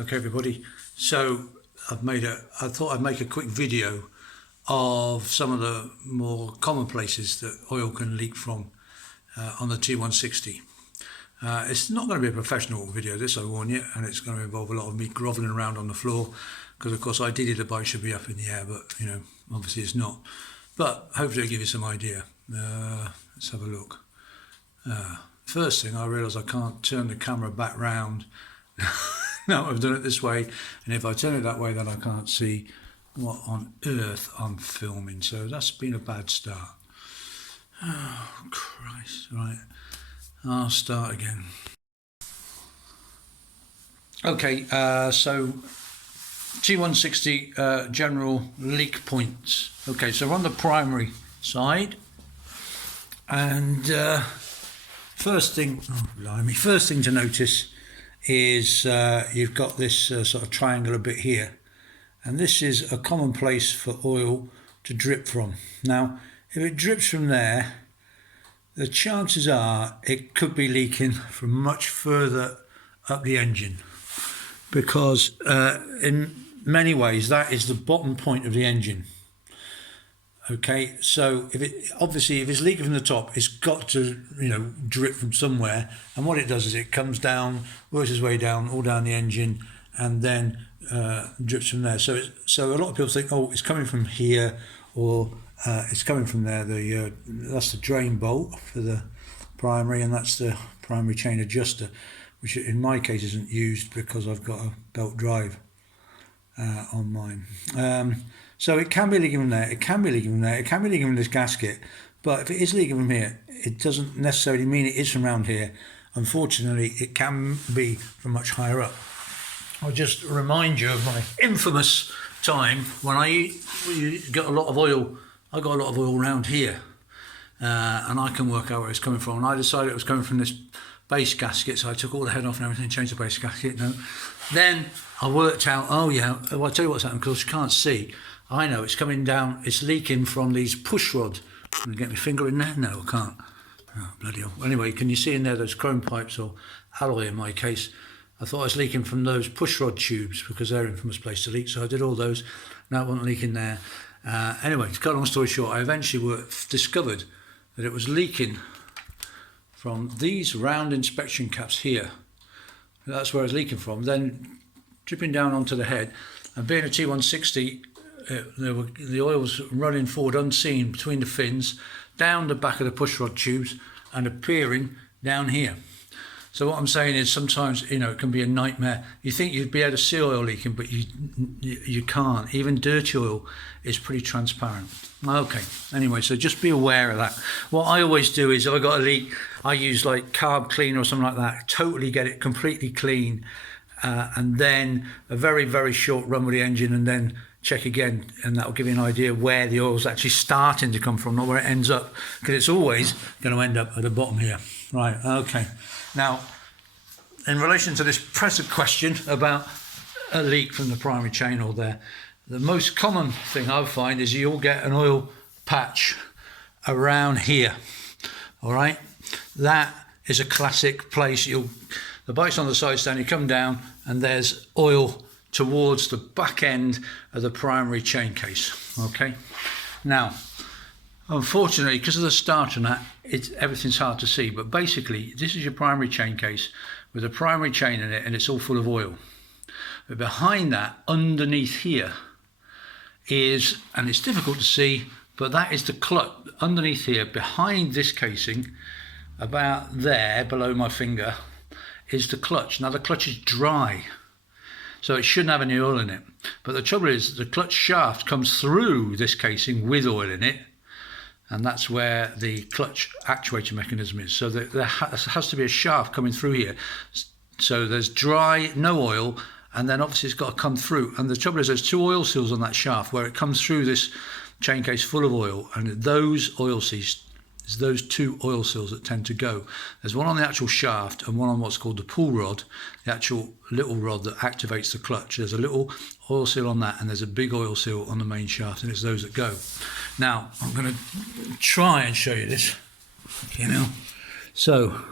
Okay, everybody. So I thought I'd make a quick video of some of the more common places that oil can leak from on the T160. It's not going to be a professional video, this I warn you, and it's going to involve a lot of me grovelling around on the floor because, of course, ideally the bike should be up in the air, but you know, obviously it's not. But hopefully it'll give you some idea. Let's have a look. First thing, I realise I can't turn the camera back round. No, I've done it this way, and if I turn it that way, then I can't see what on earth I'm filming. So that's been a bad start. Oh, Christ. Right, I'll start again. Okay, so T160 general leak points. Okay, so we're on the primary side, and first thing to notice is you've got this sort of triangular bit here, and this is a common place for oil to drip from. Now, if it drips from there, the chances are it could be leaking from much further up the engine, because in many ways that is the bottom point of the engine. Okay, so if it's leaking from the top, it's got to, you know, drip from somewhere. And what it does is it comes down, works its way down, all down the engine, and then drips from there. So a lot of people think, oh, it's coming from here, or it's coming from there. That's the drain bolt for the primary, and that's the primary chain adjuster, which in my case isn't used because I've got a belt drive on mine. So it can be leaking from there, it can be leaking from there, it can be leaking from this gasket, but if it is leaking from here, it doesn't necessarily mean it is from around here. Unfortunately, it can be from much higher up. I'll just remind you of my infamous time when I got a lot of oil. I got a lot of oil around here, and I can work out where it's coming from. And I decided it was coming from this base gasket, so I took all the head off and everything, changed the base gasket. No. Then I worked out, oh yeah, well, I'll tell you what's happening, because you can't see. I know it's coming down, it's leaking from these push rods. Can I get my finger in there? No, I can't. Oh, bloody hell. Anyway, can you see in there those chrome pipes, or alloy in my case? I thought it was leaking from those push rod tubes because they're an infamous place to leak, so I did all those. Now it wasn't leaking there. Anyway, to cut a long story short, I eventually discovered that it was leaking from these round inspection caps here. That's where it's leaking from, then dripping down onto the head. And being a T160, the oil was running forward unseen between the fins, down the back of the push rod tubes, and appearing down here. So what I'm saying is, sometimes, you know, it can be a nightmare. You think you'd be able to see oil leaking, but you can't. Even dirty oil is pretty transparent. Okay, anyway, so just be aware of that. What I always do is, if I got a leak, I use like carb cleaner or something like that, totally get it completely clean, and then a very, very short run with the engine, and then check again, and that will give you an idea where the oil's actually starting to come from, not where it ends up, because it's always going to end up at the bottom here. Right, okay. Now, in relation to this present question about a leak from the primary chain or there, the most common thing I find is you'll get an oil patch around here. All right, that is a classic place. The bike's on the side stand, you come down, and there's oil towards the back end of the primary chain case. Okay, now unfortunately, because of the start and that, everything's hard to see, but basically this is your primary chain case with a primary chain in it, and it's all full of oil. But behind that, underneath here, is, and it's difficult to see, but that is the clutch. Underneath here, behind this casing, about there below my finger, is the clutch. Now the clutch is dry, so it shouldn't have any oil in it. But the trouble is, the clutch shaft comes through this casing with oil in it, and that's where the clutch actuator mechanism is. So there has to be a shaft coming through here. So there's dry, no oil, and then obviously it's got to come through. And the trouble is, there's two oil seals on that shaft where it comes through this chain case full of oil, and those oil seals, it's those two oil seals that tend to go. There's one on the actual shaft and one on what's called the pull rod, the actual little rod that activates the clutch. There's a little oil seal on that, and there's a big oil seal on the main shaft, and it's those that go. Now, I'm going to try and show you this, you know. So,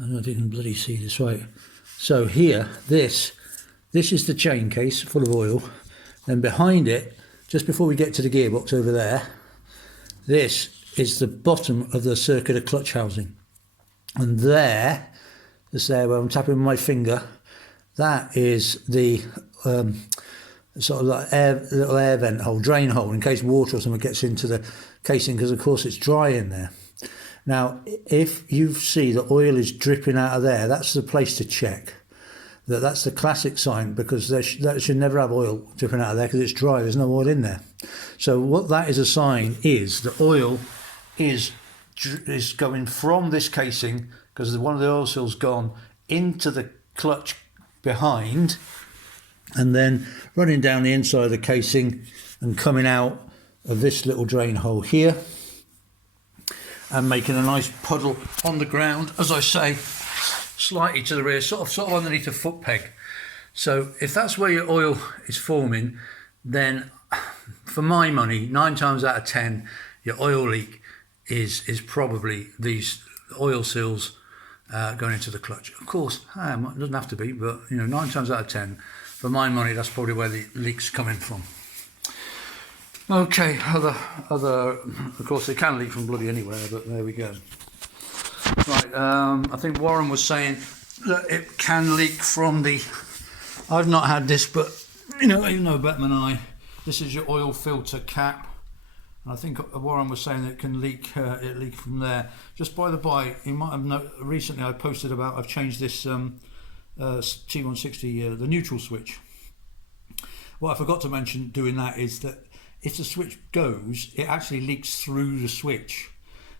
I didn't bloody see this right. So here, this this is the chain case full of oil. Then behind it, just before we get to the gearbox over there, this is the bottom of the circular clutch housing. And there, just there where I'm tapping with my finger, that is the sort of like little air vent hole, drain hole, in case water or something gets into the casing, because of course it's dry in there. Now, if you see the oil is dripping out of there, that's the place to check. That's the classic sign, because that should never have oil dripping out of there because it's dry, there's no oil in there. So what that is a sign is the oil is going from this casing, because one of the oil seals gone, into the clutch behind, and then running down the inside of the casing and coming out of this little drain hole here and making a nice puddle on the ground, as I say, slightly to the rear, sort of underneath the foot peg. So if that's where your oil is forming, then for my money, 9 times out of 10, your oil leak is probably these oil seals going into the clutch. Of course, it doesn't have to be, but 9 times out of 10, for my money, that's probably where the leak's coming from. Okay, other, of course, they can leak from bloody anywhere, but there we go. Right, I think Warren was saying that it can leak from the, I've not had this, but you know better than I, this is your oil filter cap. And I think Warren was saying that it can leak, it leaked from there. Just by the by, you might have noticed, recently I posted about, I've changed this T160, the neutral switch. What I forgot to mention doing that is that if the switch goes, it actually leaks through the switch.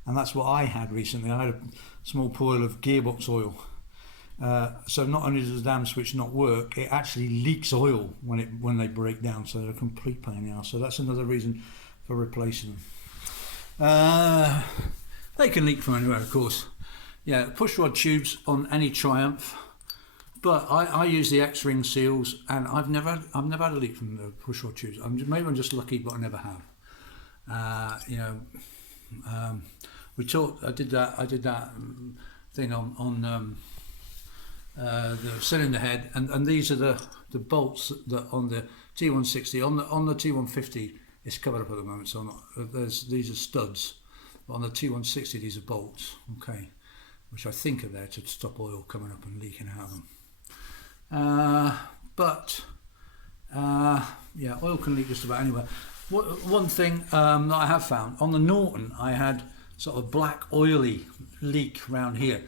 And that's what I had recently. I had a small pool of gearbox oil. So not only does the damn switch not work, it actually leaks oil when they break down. So they're a complete pain in the ass. So that's another reason for replacing them. They can leak from anywhere, of course. Yeah, push rod tubes on any Triumph. But I use the X-ring seals, and I've never had a leak from the push rod tubes. Maybe I'm just lucky, but I never have. We talked. I did that thing on the cylinder head, and these are the bolts that on the T160, on the T150 it's covered up at the moment, so these are studs. But on the T160 these are bolts. Okay, which I think are there to stop oil coming up and leaking out of them. Yeah, oil can leak just about anywhere. One thing that I have found, on the Norton I had sort of black oily leak around here,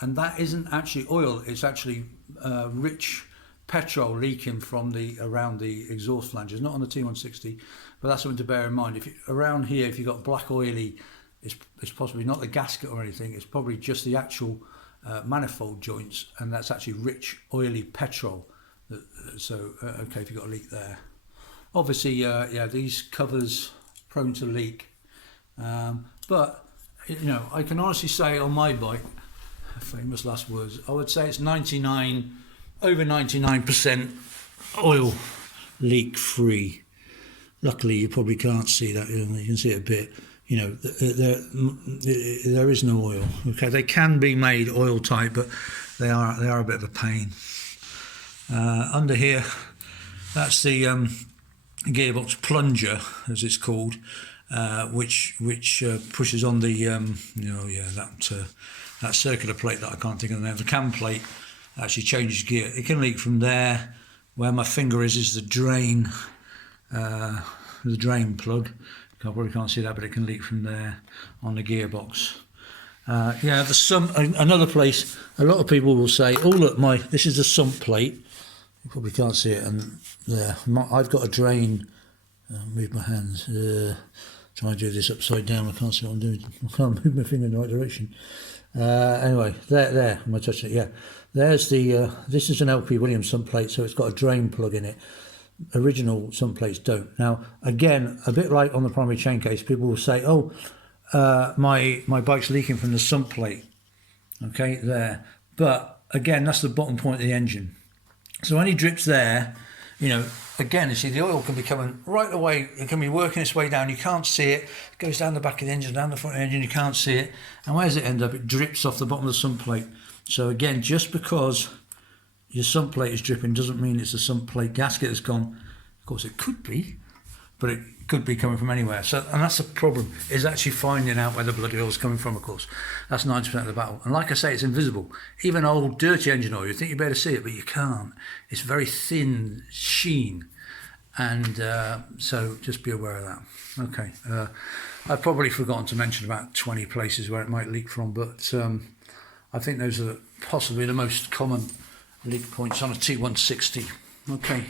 and that isn't actually oil, it's actually rich petrol leaking from around the exhaust flanges, not on the T160, but that's something to bear in mind. Around here, if you've got black oily, it's possibly not the gasket or anything, it's probably just the actual manifold joints, and that's actually rich oily petrol. So okay, if you've got a leak there, obviously yeah, these covers prone to leak, but I can honestly say on my bike, famous last words, I would say it's over 99% oil leak free. Luckily you probably can't see that, you can see it a bit. There is no oil. Okay, they can be made oil tight, but they are a bit of a pain. Under here, that's the gearbox plunger, as it's called, which pushes on the that circular plate that I can't think of the name. The cam plate actually changes gear. It can leak from there. Where my finger is the drain plug. I probably can't see that, but it can leak from there on the gearbox. Yeah, the sump. Another place. A lot of people will say, "Oh, look, this is the sump plate." You probably can't see it, and there, I've got a drain. Move my hands. Try and do this upside down. I can't see what I'm doing. I can't move my finger in the right direction. Anyway, there. Am I touching it? Yeah. There's the. This is an LP Williams sump plate, so it's got a drain plug in it. Original sump plates don't. Now, again, a bit like on the primary chain case, people will say, "Oh, my bike's leaking from the sump plate." Okay, there. But again, that's the bottom point of the engine. So any drips there, again, you see the oil can be coming right away. It can be working its way down. You can't see it. It goes down the back of the engine, down the front of the engine. You can't see it. And where does it end up? It drips off the bottom of the sump plate. So again, just because your sump plate is dripping doesn't mean it's a sump plate gasket that's gone. Of course, it could be, but it could be coming from anywhere. So, and that's the problem, is actually finding out where the bloody oil's coming from, of course. That's 90% of the battle. And like I say, it's invisible. Even old dirty engine oil, you think you better see it, but you can't. It's very thin sheen. And so just be aware of that. Okay. I've probably forgotten to mention about 20 places where it might leak from, but I think those are possibly the most common leak points on a T160. Okay.